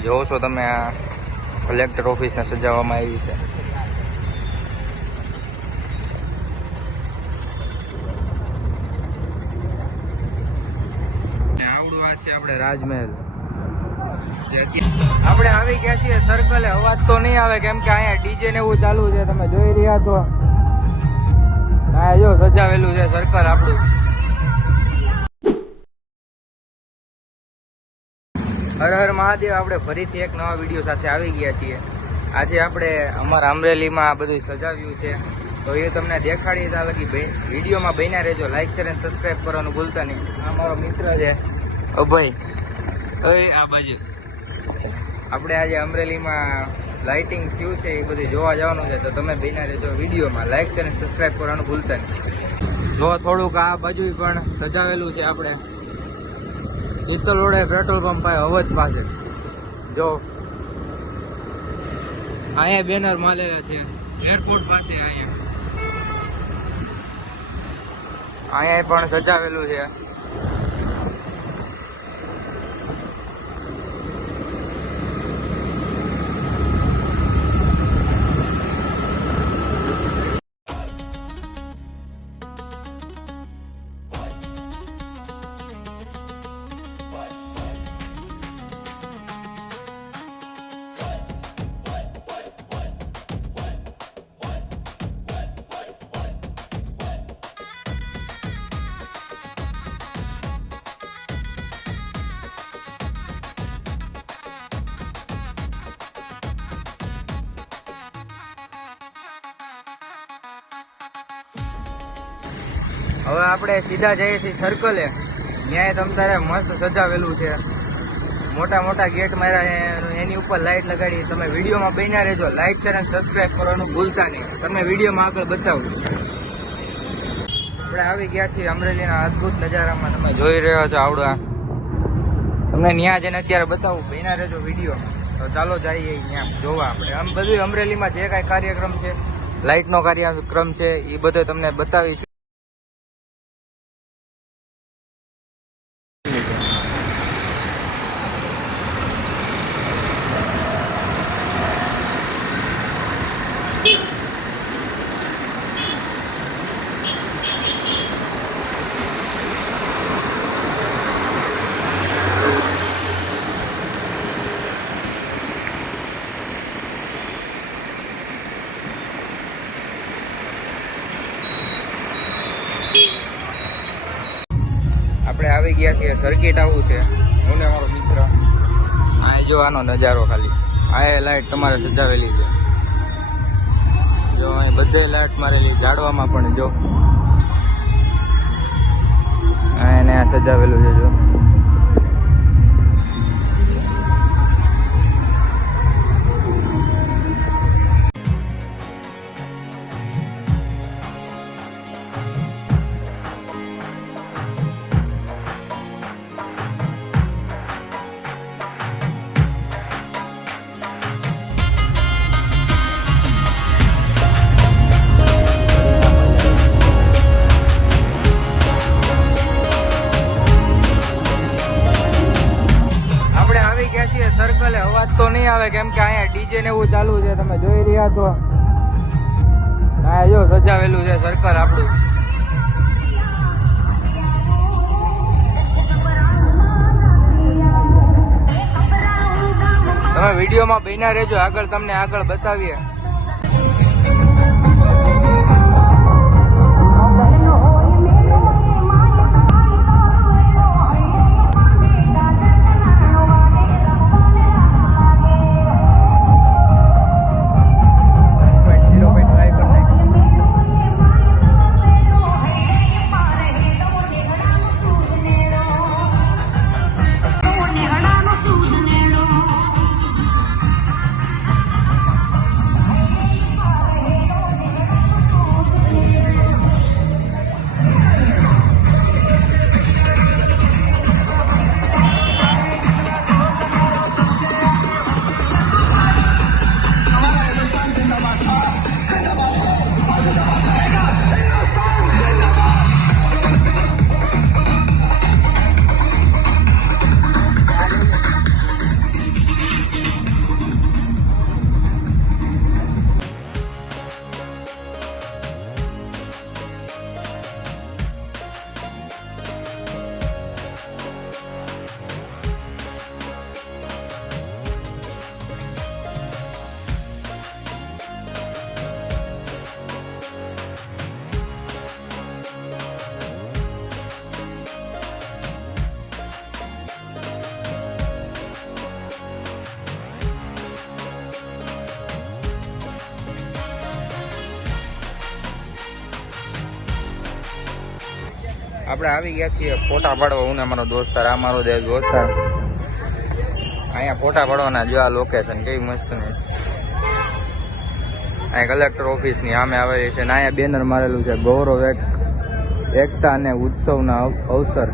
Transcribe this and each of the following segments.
જોવો છો તમે આ કલેક્ટર ઓફિસને સજાવવામાં આવી છે. આવડું આ છે આપણે રાજમહેલ. આપણે આવી ગયા છીએ સર્કલે. અવાજ તો નહીં આવે કેમ કે અહીંયા ડીજે ને એવું ચાલુ છે, તમે જોઈ રહ્યા છો. હા જો સજાવેલું છે સર્કલ આપણું. હર હર મહાદેવ. આપણે ફરીથી એક નવા વિડીયો સાથે આવી ગયા છીએ. આજે આપણે અમારા અમરેલીમાં આ બધું સજાવ્યું છે તો એ તમને દેખાડી ત્યાં લગી વિડીયોમાં બન્યા રહેજો. લાઈક શેર અને સબસ્ક્રાઈબ કરવાનું ભૂલતા નહીં. આ મારો મિત્ર છે અભય. આ બાજુ આપણે આજે અમરેલીમાં લાઇટિંગ થયું છે એ બધી જોવા જવાનું છે તો તમે બન્યા રહેજો વિડીયોમાં. લાઈક શેર અને સબસ્ક્રાઈબ કરવાનું ભૂલતા નહીં. જો થોડુંક આ બાજુ પણ સજાવેલું છે આપણે તિથલ રોડે પેટ્રોલ પંપ અવધ પાસે. જો અહીંયા બેનર મારેલા છે એરપોર્ટ પાસે. અહીંયા પણ સજાવેલું છે. હવે આપણે સીધા જઈએ છીએ સર્કલે. ન્યાય તમ તારે મસ્ત સજાવેલું છે. મોટા મોટા ગેટ માર્યા એની ઉપર લાઇટ લગાડી. તમે વિડીયોમાં બન્યા રહેજો. લાઈક શેર અને સબસ્ક્રાઈબ કરવાનું ભૂલતા નહીં. તમે વિડીયોમાં આગળ બતાવું. આપણે આવી ગયા છીએ અમરેલીના અદ્ભુત નજારામાં. તમે જોઈ રહ્યો છો આવડા. તમને ત્યાં જઈને અત્યારે બતાવું. બન્યા રહેજો વિડીયોમાં. તો ચાલો જઈએ ત્યાં જોવા. આપણે આમ બધું અમરેલીમાં જે કાંઈ કાર્યક્રમ છે, લાઇટનો કાર્યક્રમ છે એ બધો તમને બતાવીશું. આપણે આવી ગયા છીએ સર્કિટ. આવું છે હું ને મારો મિત્ર. આ જો આનો નજારો ખાલી. આ લાઈટ તમારે સજાવેલી છે. જો અહીં બધે લાઈટ મારેલી. ઝાડવામાં પણ જો એને આ સજાવેલું છે. જો સર્કલે. અવાજ તો નહીં આવે કેમ કે અહીંયા ડીજે ને એવું ચાલુ છે, તમે જોઈ રહ્યા છો. હા જો સજાવેલું છે સર્કલ આપણું. તમે વિડીયોમાં બન્યા રહેજો. આગળ તમને આગળ બતાવીએ. આપણે આવી ગયા છીએ ફોટા પાડવા. હું ને મારો દોસ્તાર, આ મારો દોસ્તાર. અહીંયા ફોટા પાડવાના. જો આ લોકેશન કેવી મસ્ત ને. અહીંયા કલેક્ટર ઓફિસની સામે આવેલી છે ને અહીંયા બેનર મારેલું છે ગૌરવ એકતા અને ઉત્સવના અવસર.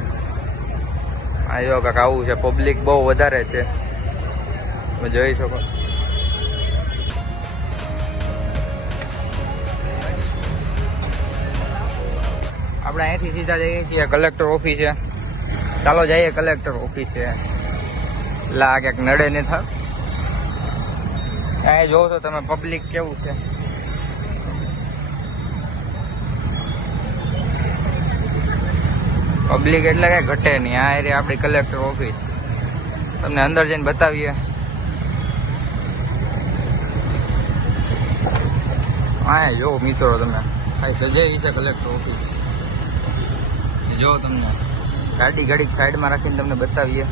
આ જો કાંક આવું છે. પબ્લિક બહુ વધારે છે, તમે જોઈ શકો. આપણે અહીંથી સીધા જઈએ છીએ કલેક્ટર ઓફિસે. ચાલો જઈએ કલેક્ટર ઓફિસે. એટલે આ ક્યાંક નડે નહીં થાય. અહીં જોવો તો તમે પબ્લિક કેવું છે. પબ્લિક એટલે કઈ ઘટે નહીં. આ એરિયા આપણી કલેક્ટર ઓફિસ. તમને અંદર જઈને બતાવીએ. હા જો મિત્રો તમે કઈ સજાવી છે કલેક્ટર ઓફિસ. જો તમને ગાડી સાઈડમાં રાખીને તમને બતાવીએ.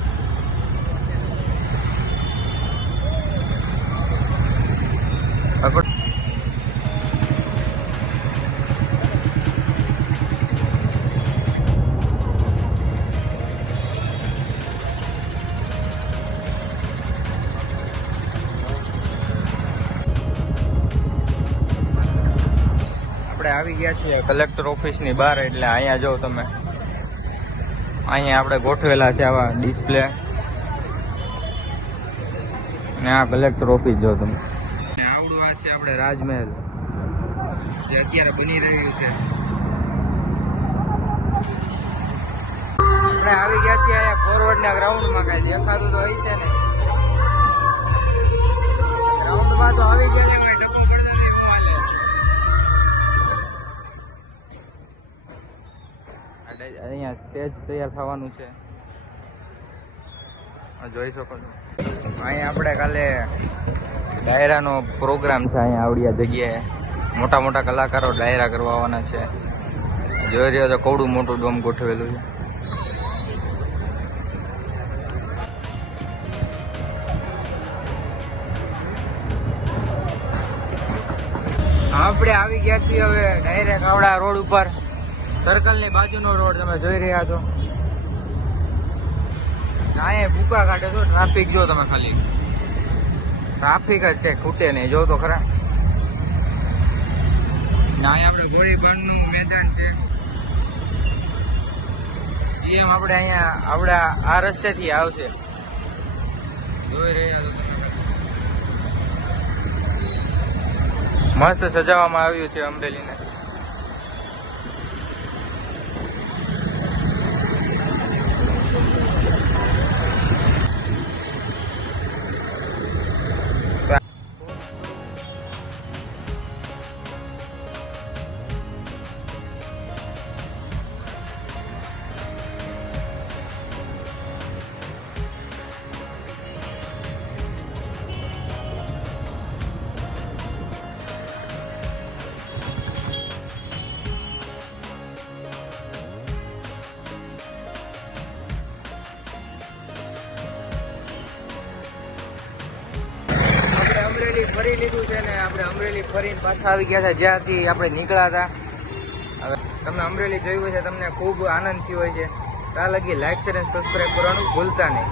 આવી ગયા છીએ કલેક્ટર ઓફિસની બહાર. એટલે અહીંયા જો તમે, અહીંયા આપણે ગોઠવેલા છે આવા ડિસ્પ્લે. ને આ કલેક્ટર ઓફિસ જો તમે. આવડું આ છે આપણે રાજમહેલ, જે અત્યારે બની રહ્યું છે. આપણે આવી ગયા છીએ અહીંયા ફોરવર્ડના ગ્રાઉન્ડમાં. કાંઈ દેખાતું તો હોય છે ને. ગ્રાઉન્ડમાં તો આવી ગયા છે. અહીંયા સ્ટેજ તૈયાર થવાનું છે, જોઈ શકો છો. અહીંયા આપણે કાલે ડાયરાનો પ્રોગ્રામ છે. અહીંયા આવડી આ જગ્યાએ મોટા મોટા કલાકારો ડાયરા કરવા આવવાના છે. જોઈ રહ્યો તો કવડું મોટું ડોમ ગોઠવેલું છે. આપણે આવી ગયા છીએ હવે ડાયરેક્ટ આવડા રોડ ઉપર. સર્કલ ની બાજુનો રોડ તમે જોઈ રહ્યા છો. અહીંયા ભૂકા કાઢે છો. ટ્રાફિક જો તમે, ખાલી ટ્રાફિક જ છે, ખૂટે નહીં. જો તો ખરા. અહીંયા આપણે ગોળીબારનું મેદાન છે. એમ આપણે અહીંયા આપણા આ રસ્તેથી આવશે. જોઈ રહ્યા છો તમે. મસ્ત સજાવવામાં આવ્યું છે અમરેલીને. અમરેલી ફરી લીધું છે ને. આપણે અમરેલી ફરીને પાછા આવી ગયા છે જ્યાંથી આપણે નીકળ્યા હતા. હવે તમે અમરેલી જોયું છે, તમને ખૂબ આનંદ થયો હોય છે. ત્યાં લગી લાઈક શેર અને સબસ્ક્રાઈબ કરવાનું ભૂલતા નહીં.